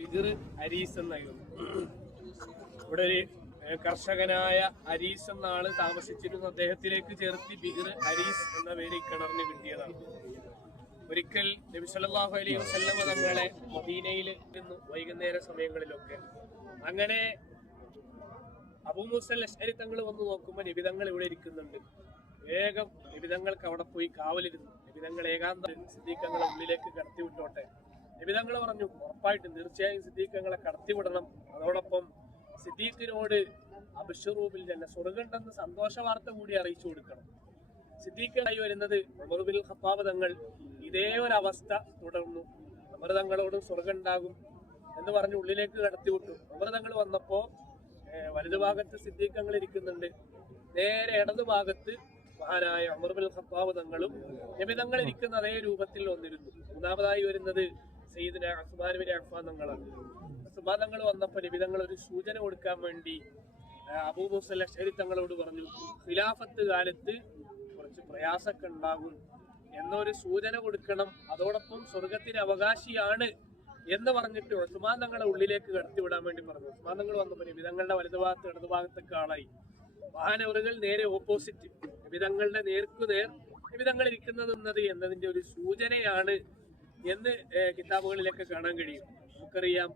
ബിദിർ Ares എന്നായിരുന്നു. ഇവിടെ ഒരു കർഷകനായ അരീസ് എന്ന ആള് താമസിച്ചിരുന്നു. അദ്ദേഹത്തിലേക്ക് ചേർത്ത് ബിദിർ അരീസ് എന്ന പേര് ഈ കിണറിന് കിട്ടിയതാണ്. ഒരിക്കൽ നബി സല്ലല്ലാഹു അലൈഹി വസല്ലം തങ്ങളെ മദീനയിൽ നിന്ന് വൈകുന്നേര സമയങ്ങളിലൊക്കെ അങ്ങനെ അബൂ മൂസൽ അശ്അരി തങ്ങൾ വന്ന് നോക്കുമ്പോൾ നിബിതങ്ങൾ ഇവിടെ ഇരിക്കുന്നുണ്ട്. വേഗം നിബിതങ്ങൾക്ക് അവിടെ പോയി കാവലിരുന്നു. നിബിതങ്ങൾ ഏകാന്ത സിദ്ദീഖങ്ങളെ ഉള്ളിലേക്ക് കടത്തിവിട്ടോട്ടെ. നിബിതങ്ങൾ പറഞ്ഞു, ഉറപ്പായിട്ടും തീർച്ചയായും സിദ്ദീഖങ്ങളെ കടത്തിവിടണം. അതോടൊപ്പം സിദ്ദീഖിനോട് അബ്ശറൂബിൽ ജന്ന, സ്വർഗ്ഗമുണ്ടെന്ന് സന്തോഷ വാർത്ത കൂടി അറിയിച്ചു കൊടുക്കണം. സിദ്ദീഖായി വരുന്നത് ഉമർ ബിൻ ഖത്താബ് തങ്ങൾ ഇതേ ഒരു അവസ്ഥ തുടർന്നു. ഉമർ തങ്ങളോടും സ്വർഗ്ഗം ഉണ്ടാകും എന്ന് പറഞ്ഞ് ഉള്ളിലേക്ക് കടത്തിവിട്ടു. ഉമർ തങ്ങൾ വന്നപ്പോ വലതുഭാഗത്ത് സിദ്ദീഖങ്ങൾ ഇരിക്കുന്നുണ്ട്. നേരെ ഇടതുഭാഗത്ത് മഹാനായ ഉമർ ബിൻ ഖത്താബ് തങ്ങളും നബി തങ്ങൾ ഇരിക്കുന്ന അതേ രൂപത്തിൽ വന്നിരുന്നു. മൂന്നാമതായി വരുന്നത് സയ്യിദുന ഉസ്മാൻ ബിൻ അഫ്ഫാൻ തങ്ങളാണ്. ഉസ്മാൻ തങ്ങൾ വന്നപ്പോൾ നബി തങ്ങൾ ഒരു സൂചന കൊടുക്കാൻ വേണ്ടി അബൂ മൂസൽ അശ്അരി തങ്ങളോട് പറഞ്ഞു, ഖിലാഫത്ത് കാലത്ത് കുറച്ച് പ്രയാസമൊക്കെ ഉണ്ടാകും എന്നൊരു സൂചന കൊടുക്കണം, അതോടൊപ്പം സ്വർഗത്തിന് അവകാശിയാണ് എന്ന് പറഞ്ഞിട്ട് ഉസ്മാൻ തങ്ങളെ ഉള്ളിലേക്ക് കടത്തിവിടാൻ വേണ്ടി പറഞ്ഞു. ഉസ്മാൻ തങ്ങൾ വന്നപ്പോൾ നബിതങ്ങളുടെ വലതുഭാഗത്ത് ഇടതുഭാഗത്തൊക്കെ ആളായി. വാഹനവറുകൾ നേരെ ഓപ്പോസിറ്റ്, നബിതങ്ങളുടെ നേർക്കുനേർ നബിതങ്ങൾ ഇരിക്കുന്നത് എന്നതിന്റെ ഒരു സൂചനയാണ് എന്ന് കിതാബുകളിലൊക്കെ കാണാൻ കഴിയും. നമുക്കറിയാം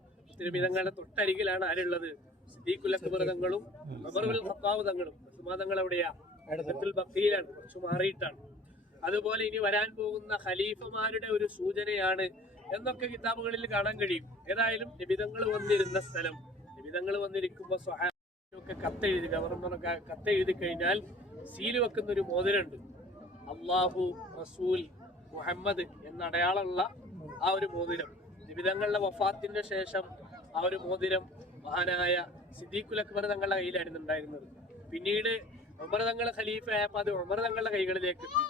നബിതങ്ങളുടെ തൊട്ടരികിലാണ് ആരുള്ളത്? സിദ്ദീഖുൽ അക്ബർ തങ്ങളും ഉമർ ബിൻ ഖത്താബ് തങ്ങളും. ഉസ്മാൻ തങ്ങൾ എവിടെയാ? ഇടത്തുൽ ബഖീലാണ്, കുറച്ച് മാറിയിട്ടാണ്. അതുപോലെ ഇനി വരാൻ പോകുന്ന ഖലീഫമാരുടെ ഒരു സൂചനയാണ് എന്നൊക്കെ കിതാബുകളിൽ കാണാൻ കഴിയും. ഏതായാലും നബിതങ്ങൾ വന്നിരുന്ന സ്ഥലം, നബിതങ്ങൾ വന്നിരിക്കുമ്പോൾ സ്വഹാബിയൊക്കെ കത്തെഴുതി, ഗവർണറൊക്കെ കത്തെഴുതി കഴിഞ്ഞാൽ സീല് വെക്കുന്ന ഒരു മോതിരമുണ്ട്. അള്ളാഹു, റസൂൽ, മുഹമ്മദ് എന്ന അടയാളമുള്ള ആ ഒരു മോതിരം. നബിതങ്ങളുടെ വഫാത്തിന്റെ ശേഷം ആ ഒരു മോതിരം മഹാനായ സിദ്ദീഖുൽ അക്ബർ തങ്ങളുടെ കയ്യിലായിരുന്നു ഉണ്ടായിരുന്നത്. പിന്നീട് ഉമർ തങ്ങൾ ഖലീഫയായപ്പോൾ അത് ഉമർ തങ്ങളുടെ കൈകളിലേക്ക് എത്തി.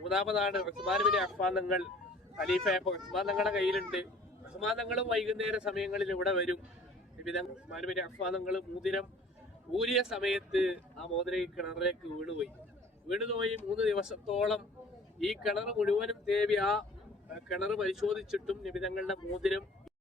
മൂന്നാമതാണ് ഉസ്മാൻ ബിൻ അഫ്ഫാൻ തങ്ങൾ ഖലീഫയായപ്പോൾ ഉസ്മാൻ തങ്ങളുടെ കയ്യിലുണ്ട്. ഉസ്മാൻ തങ്ങളും വൈകുന്നേര സമയങ്ങളിൽ ഇവിടെ വരും. ഉസ്മാൻ ബിൻ അഫ്ഫാൻ തങ്ങൾ മോതിരം ഊരിയ സമയത്ത് ആ മോതിരം ഈ കിണറിലേക്ക് വീണുപോയി. 3 ദിവസത്തോളം ഈ കിണർ മുഴുവനും തേവി ആ കിണർ പരിശോധിച്ചിട്ടും നബിതങ്ങളുടെ മോതിരം